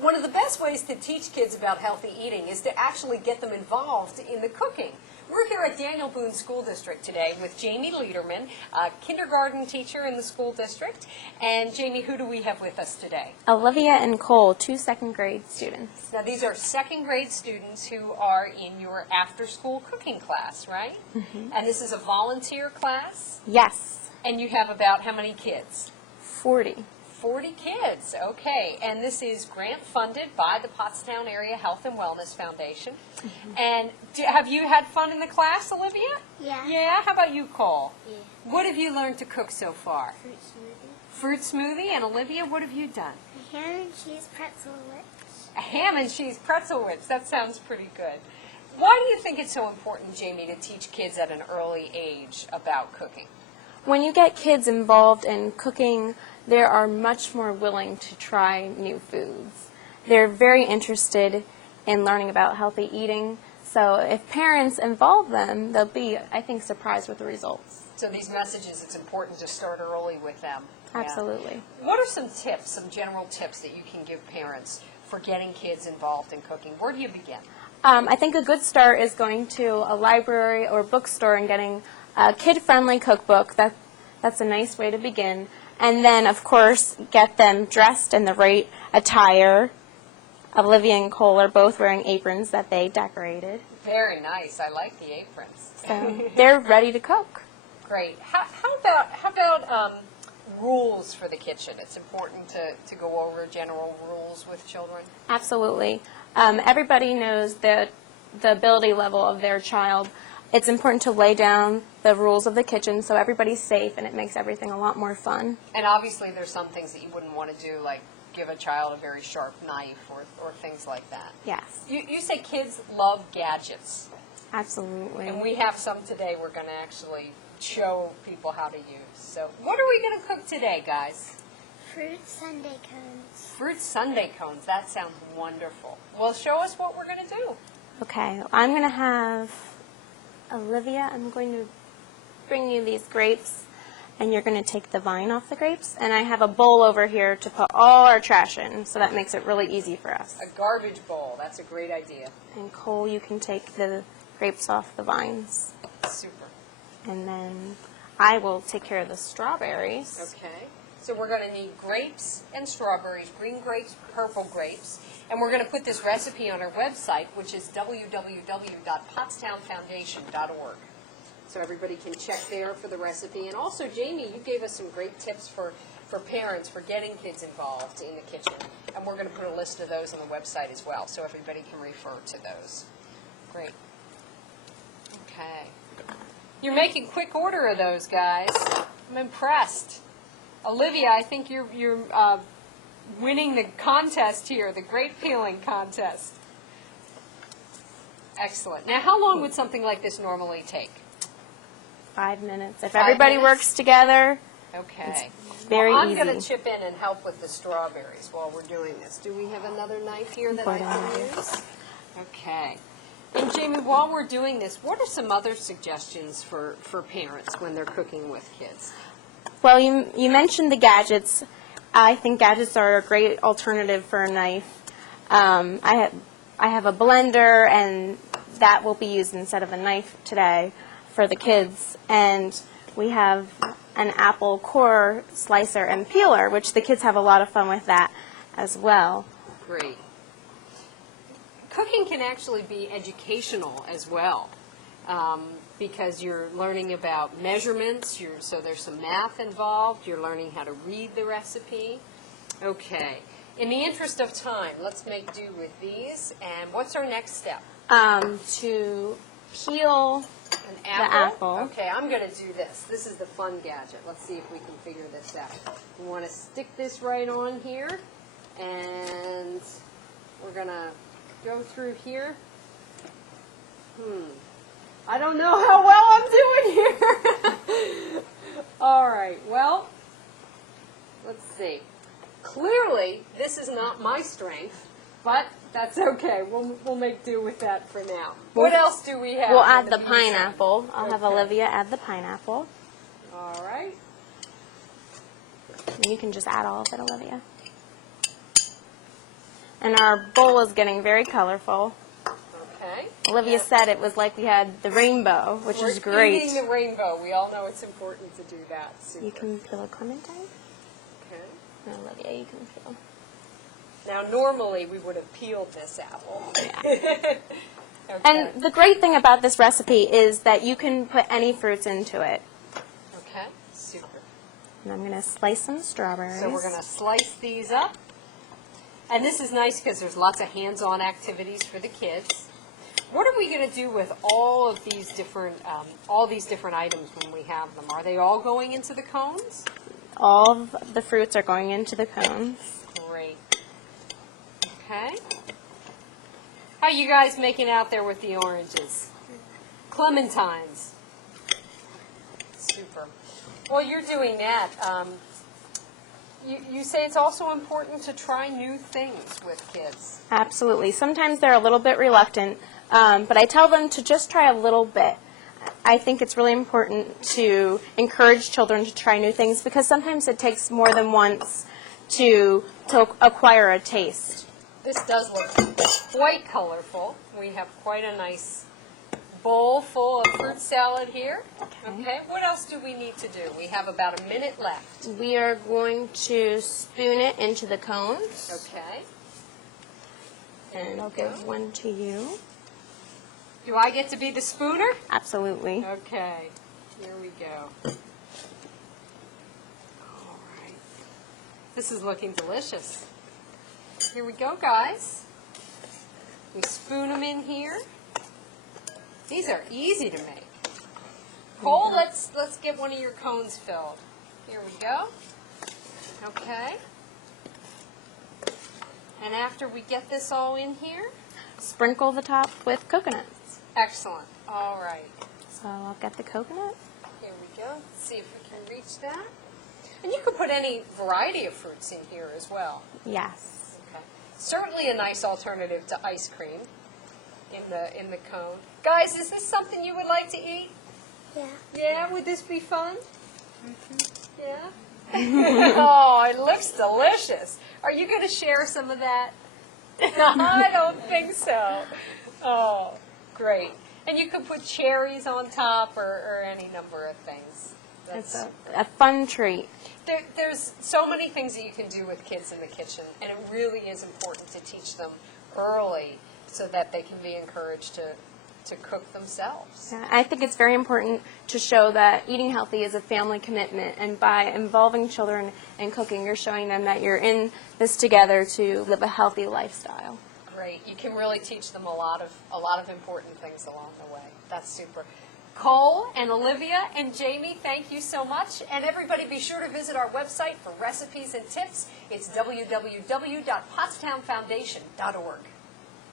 One of the best ways to teach kids about healthy eating is to actually get them involved in the cooking. We're here at Daniel Boone School District today with Jaime Leiderman, a kindergarten teacher in the school district. And Jaime, who do we have with us today? Olivia and Cole, 2 second-grade students. Now these are second-grade students who are in your after-school cooking class, right? Mm-hmm. And this is a volunteer class? Yes. And you have about how many kids? 40. 40 kids, okay. And this is grant funded by the Pottstown Area Health and Wellness Foundation. Mm-hmm. And have you had fun in the class, Olivia? Yeah. Yeah? How about you, Cole? Yeah. What have you learned to cook so far? Fruit smoothie. Fruit smoothie. And Olivia, what have you done? A ham and cheese pretzel whips. A ham and cheese pretzel whips. That sounds pretty good. Why do you think it's so important, Jaime, to teach kids at an early age about cooking? When you get kids involved in cooking, they are much more willing to try new foods. They're very interested in learning about healthy eating. So if parents involve them, they'll be, I think, surprised with the results. So these messages, it's important to start early with them. Absolutely. Yeah. What are some tips, some general tips that you can give parents for getting kids involved in cooking? Where do you begin? I think a good start is going to a library or bookstore and getting a kid-friendly cookbook. That's a nice way to begin. And then, of course, get them dressed in the right attire. Olivia and Cole are both wearing aprons that they decorated. Very nice. I like the aprons. So they're ready to cook. Great. How about rules for the kitchen? It's important to go over general rules with children. Absolutely. Everybody knows the ability level of their child. It's important to lay down the rules of the kitchen so everybody's safe and it makes everything a lot more fun. And obviously there's some things that you wouldn't want to do, like give a child a very sharp knife or things like that. Yes. You say kids love gadgets. Absolutely. And we have some today we're going to actually show people how to use. So what are we going to cook today, guys? Fruit sundae cones. Fruit sundae cones. That sounds wonderful. Well, show us what we're going to do. Okay. I'm going to have Olivia, I'm going to bring you these grapes, and you're going to take the vine off the grapes. And I have a bowl over here to put all our trash in, so that makes it really easy for us. A garbage bowl. That's a great idea. And Cole, you can take the grapes off the vines. Super. And then I will take care of the strawberries. Okay. So we're going to need grapes and strawberries, green grapes, purple grapes. And we're going to put this recipe on our website, which is www.pottstownfoundation.org. So everybody can check there for the recipe. And also, Jaime, you gave us some great tips for parents for getting kids involved in the kitchen. And we're going to put a list of those on the website as well, so everybody can refer to those. Great. Okay. You're making quick order of those, guys. I'm impressed. Olivia, I think you're winning the contest here, the grape peeling contest. Excellent. Now, how long would something like this normally take? 5 minutes. If 5 everybody minutes? works together, Okay. it's very I'm easy. going to chip in and help with the strawberries while we're doing this. Do we have another knife here that I can use? Okay. And Jaime, while we're doing this, what are some other suggestions for parents when they're cooking with kids? Well, you mentioned the gadgets. I think gadgets are a great alternative for a knife. I have a blender, and that will be used instead of a knife today for the kids. And we have an apple core slicer and peeler, which the kids have a lot of fun with that as well. Great. Cooking can actually be educational as well, because you're learning about measurements, so there's some math involved, you're learning how to read the recipe. Okay. In the interest of time, let's make do with these. And what's our next step? To peel An the apple? apple. Okay, I'm going to do this. This is the fun gadget. Let's see if we can figure this out. We want to stick this right on here, and we're going to go through here. I don't know how well I'm doing here. All right, well, let's see. Clearly, this is not my strength, but that's okay. We'll make do with that for now. What else do we have? We'll on add the pizza? pineapple. I'll have Okay. Olivia add the pineapple. All right. And you can just add all of it, Olivia. And our bowl is getting very colorful. Okay. Olivia said it was like we had the rainbow, which is We're great. eating the rainbow. We all know it's important to do that. Super. You can peel a clementine. Okay. And Olivia, you can peel. Now, normally we would have peeled this apple. Okay. And the great thing about this recipe is that you can put any fruits into it. Okay, super. And I'm going to slice some strawberries. So we're going to slice these up. And this is nice because there's lots of hands-on activities for the kids. What are we going to do with all of these different items when we have them? Are they all going into the cones? All of the fruits are going into the cones. Great. Okay. How you guys making out there with the oranges? Clementines. Super. Well, you're doing that. You say it's also important to try new things with kids. Absolutely. Sometimes they're a little bit reluctant, but I tell them to just try a little bit. I think it's really important to encourage children to try new things because sometimes it takes more than once to acquire a taste. This does look quite colorful. We have quite a nice bowl full of fruit salad here. Okay. What else do we need to do? We have about a minute left. We are going to spoon it into the cones. Okay. And I'll give one to you. Do I get to be the spooner? Absolutely. Okay. Here we go. All right. This is looking delicious. Here we go, guys. We spoon them in here. These are easy to make. Cole, let's get one of your cones filled. Here we go. Okay. And after we get this all in here, Sprinkle the top with coconuts. excellent. All right. So I'll get the coconut. Here we go. Let's see if we can reach that. And you could put any variety of fruits in here as well. Yes. Okay. Certainly a nice alternative to ice cream in the cone. Guys, is this something you would like to eat? Yeah. Yeah, would this be fun? Yeah? Oh, it looks delicious. Are you going to share some of that? I don't think so. Oh, great. And you could put cherries on top or any number of things. It's a fun treat. There's so many things that you can do with kids in the kitchen, and it really is important to teach them early so that they can be encouraged to cook themselves. Yeah, I think it's very important to show that eating healthy is a family commitment, and by involving children in cooking, you're showing them that you're in this together to live a healthy lifestyle. Great. You can really teach them a lot of important things along the way. That's super. Cole and Olivia and Jamie, thank you so much. And everybody be sure to visit our website for recipes and tips. It's www.pottstownfoundation.org.